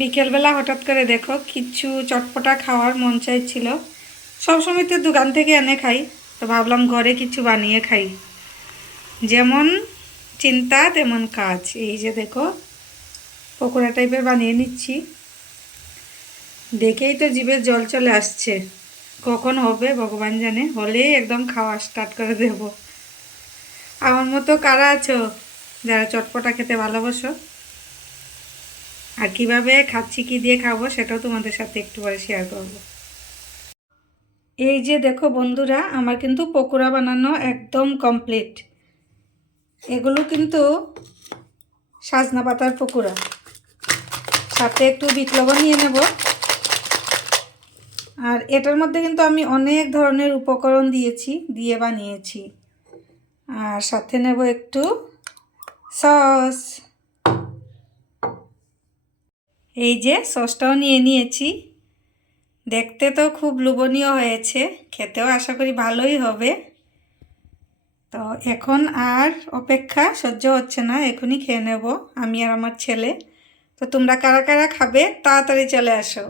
বিকেলবেলা হঠাৎ করে দেখো কিছু চটপটা খাওয়ার মন চাইছিল। সবসময় তো দোকান থেকে এনে খাই, তো ভাবলাম ঘরে কিছু বানিয়ে খাই। যেমন চিন্তা তেমন কাজ। এই যে দেখো পকোড়া টাইপের বানিয়ে নিচ্ছি। দেখেই তো জিভে জল চলে আসছে। কখন হবে ভগবান জানে, হলেই একদম খাওয়া স্টার্ট করে দেব। আমার মতো কারা আছো যারা চটপটা খেতে ভালোবাসো? আর কিভাবে খাচ্ছি, কি দিয়ে খাবো, সেটাও তোমাদের সাথে একটু পরে শেয়ার করব। এই যে দেখো বন্ধুরা, আমার কিন্তু পকোড়া বানানো একদম কমপ্লিট। এগুলো কিন্তু সজনা পাতার পকোড়া, সাথে একটু বিট লবণ নিয়ে নেব। আর এটার মধ্যে কিন্তু আমি অনেক ধরনের উপকরণ দিয়ে বানিয়েছি। আর সাথে নেব একটু সস। এই যে সসটাও নিয়ে নিয়েছি। দেখতে তো খুব লোভনীয় হয়েছে, খেতেও আশা করি ভালোই হবে। তো এখন আর অপেক্ষা সহ্য হচ্ছে না, এখনই খেয়ে নেব আমি আর আমার ছেলে। তো তোমরা কারা কারা খাবে তাড়াতাড়ি চলে আসো।